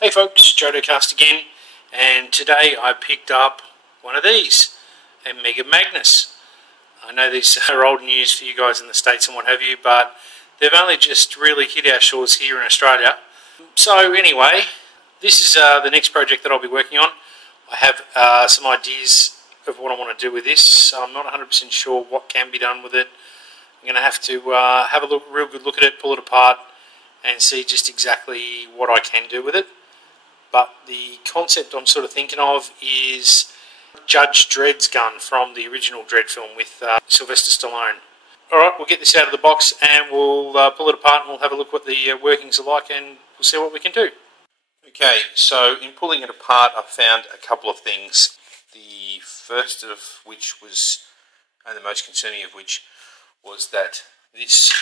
Hey folks, JodoCast again, and today I picked up one of these, a Mega Magnus. I know these are old news for you guys in the States and what have you, but they've only just really hit our shores here in Australia. So anyway, this is the next project that I'll be working on. I have some ideas of what I want to do with this. I'm not 100% sure what can be done with it. I'm going to have to have a real good look at it, pull it apart, and see just exactly what I can do with it. But the concept I'm sort of thinking of is Judge Dredd's gun from the original Dredd film with Sylvester Stallone. Alright, we'll get this out of the box and we'll pull it apart and we'll have a look what the workings are like and we'll see what we can do. Okay, so in pulling it apart I found a couple of things. The first of which was, and the most concerning of which, was that this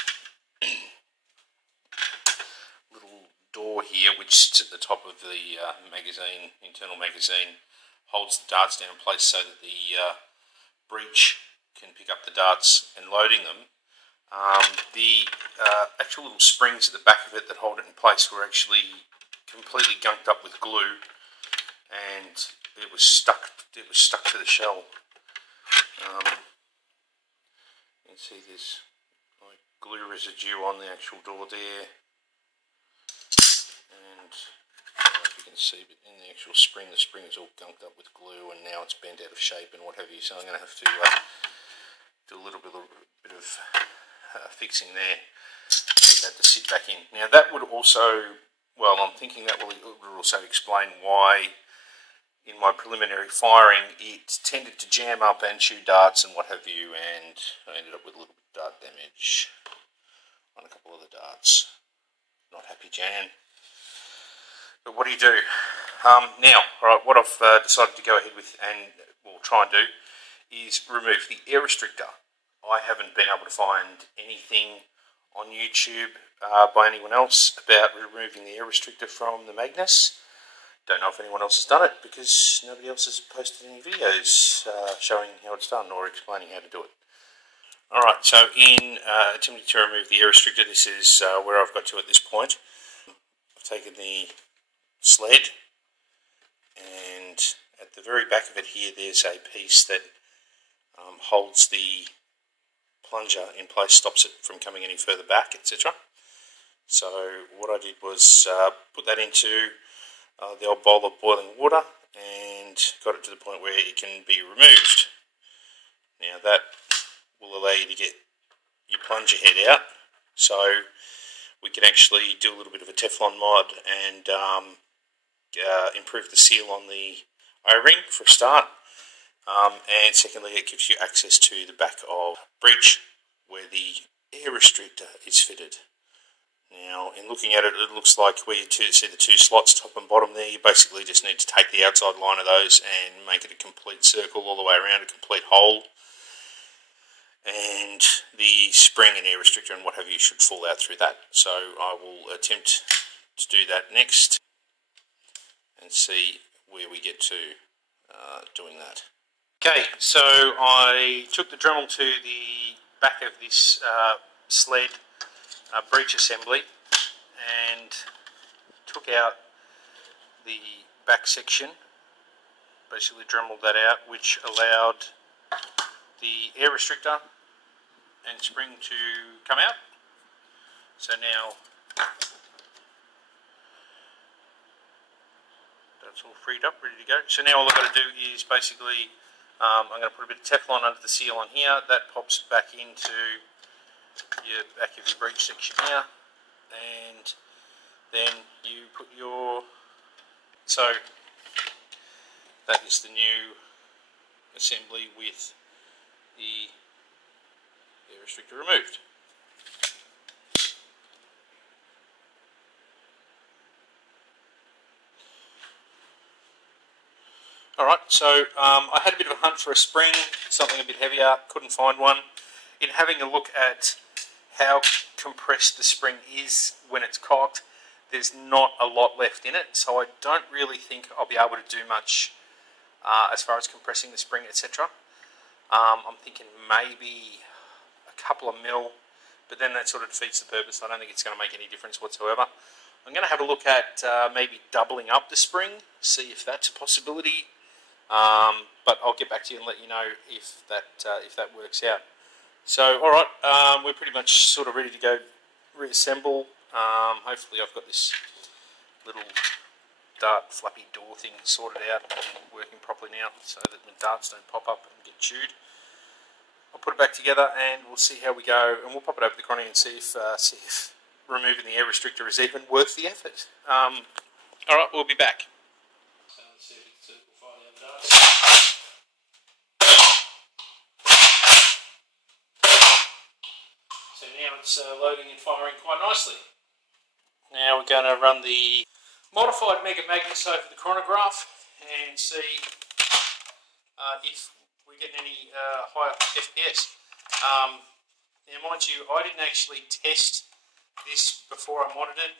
little door here, which sits at the top of the internal magazine, holds the darts down in place so that the breech can pick up the darts and loading them. The actual little springs at the back of it that hold it in place were actually completely gunked up with glue, and it was stuck to the shell. You can see there's like glue residue on the actual door there, and I don't know if you can see, but in the actual spring, the spring is all gunked up with glue and now it's bent out of shape and what have you, so I'm going to have to do a little bit of fixing there to get that to sit back in. Now that would also, well, I'm thinking that would also explain why in my preliminary firing it tended to jam up and shoot darts and what have you, and I ended up with a little bit of dart damage on a couple of the darts. Not happy, Jan. But what do you do? Now, alright, what I've decided to go ahead with and will try and do is remove the air restrictor. I haven't been able to find anything on YouTube by anyone else about removing the air restrictor from the Magnus. Don't know if anyone else has done it because nobody else has posted any videos showing how it's done or explaining how to do it. Alright, so in attempting to remove the air restrictor, this is where I've got to at this point. I've taken the sled, and at the very back of it here there's a piece that holds the plunger in place, stops it from coming any further back, etc. So what I did was put that into the old bowl of boiling water and got it to the point where it can be removed. Now that will allow you to get your plunger head out, so we can actually do a little bit of a Teflon mod and improve the seal on the O-ring for a start, and secondly it gives you access to the back of breech where the air restrictor is fitted. Now, in looking at it, it looks like where you see the two slots, top and bottom there, you basically just need to take the outside line of those and make it a complete circle all the way around, a complete hole. And the spring and air restrictor and what have you should fall out through that. So I will attempt to do that next and see where we get to doing that. Okay, so I took the Dremel to the back of this sled breech assembly and took out the back section, basically dremeled that out, which allowed the air restrictor and spring to come out. So now that's all freed up, ready to go. So now all I've got to do is basically I'm going to put a bit of Teflon under the seal on here. That pops back into your back of your breech section here, and then you put your, so that is the new assembly with the air restrictor removed. Alright, so I had a bit of a hunt for a spring, something a bit heavier, couldn't find one. In having a look at how compressed the spring is when it's cocked, there's not a lot left in it, so I don't really think I'll be able to do much as far as compressing the spring, etc. I'm thinking maybe a couple of mil, but then that sort of defeats the purpose. I don't think it's going to make any difference whatsoever. I'm going to have a look at maybe doubling up the spring, see if that's a possibility. But I'll get back to you and let you know if that works out. So, all right, we're pretty much sort of ready to go reassemble. Hopefully, I've got this little dart flappy door thing sorted out and working properly now, so that the darts don't pop up and get chewed. I'll put it back together and we'll see how we go, and we'll pop it over the chrony and see if removing the air restrictor is even worth the effort. Alright, we'll be back. So let's see if we can fire the other darts. So now it's loading and firing quite nicely. Now we're going to run the modified Mega Magnus over the chronograph and see if we get any higher FPS. Now mind you, I didn't actually test this before I modded it,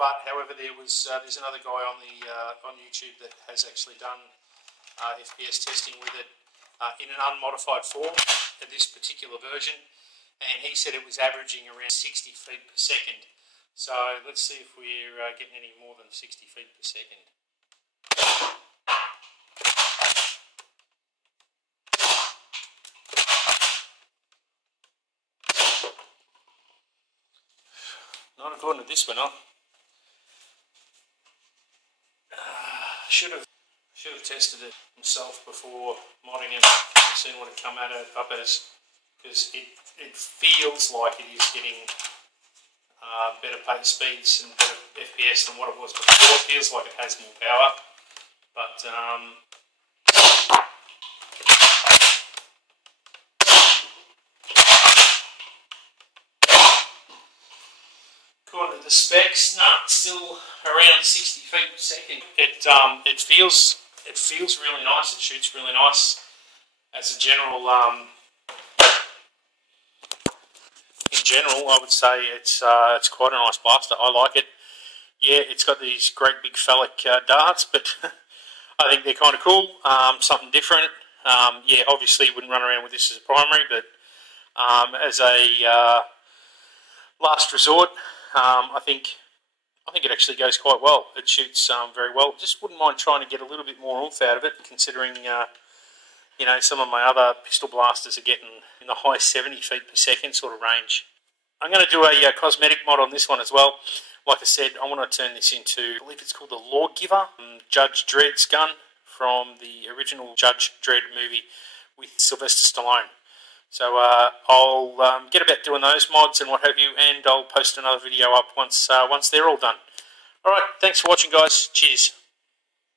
but however there's another guy on YouTube that has actually done FPS testing with it in an unmodified form at this particular version, and he said it was averaging around 60 feet per second. So let's see if we're getting any more than 60 feet per second. Not according to this one, huh? Should have tested it myself before modding it and seen what it come up as, because it feels like it is getting better pace speeds and better FPS than what it was before. It feels like it has more power, but according to the specs, no, it's still around 60 feet per second. It feels really nice. It shoots really nice. As a general, in general, I would say it's quite a nice blaster. I like it. Yeah, it's got these great big phallic darts, but I think they're kind of cool. Something different. Yeah, obviously wouldn't run around with this as a primary, but as a last resort, I think it actually goes quite well. It shoots very well. Just wouldn't mind trying to get a little bit more oomph out of it, considering you know, some of my other pistol blasters are getting in the high 70 feet per second sort of range. I'm going to do a cosmetic mod on this one as well. Like I said, I want to turn this into, I believe it's called the Lawgiver, Judge Dredd's gun from the original Judge Dredd movie with Sylvester Stallone. So I'll get about doing those mods and what have you, and I'll post another video up once they're all done. Alright, thanks for watching guys. Cheers.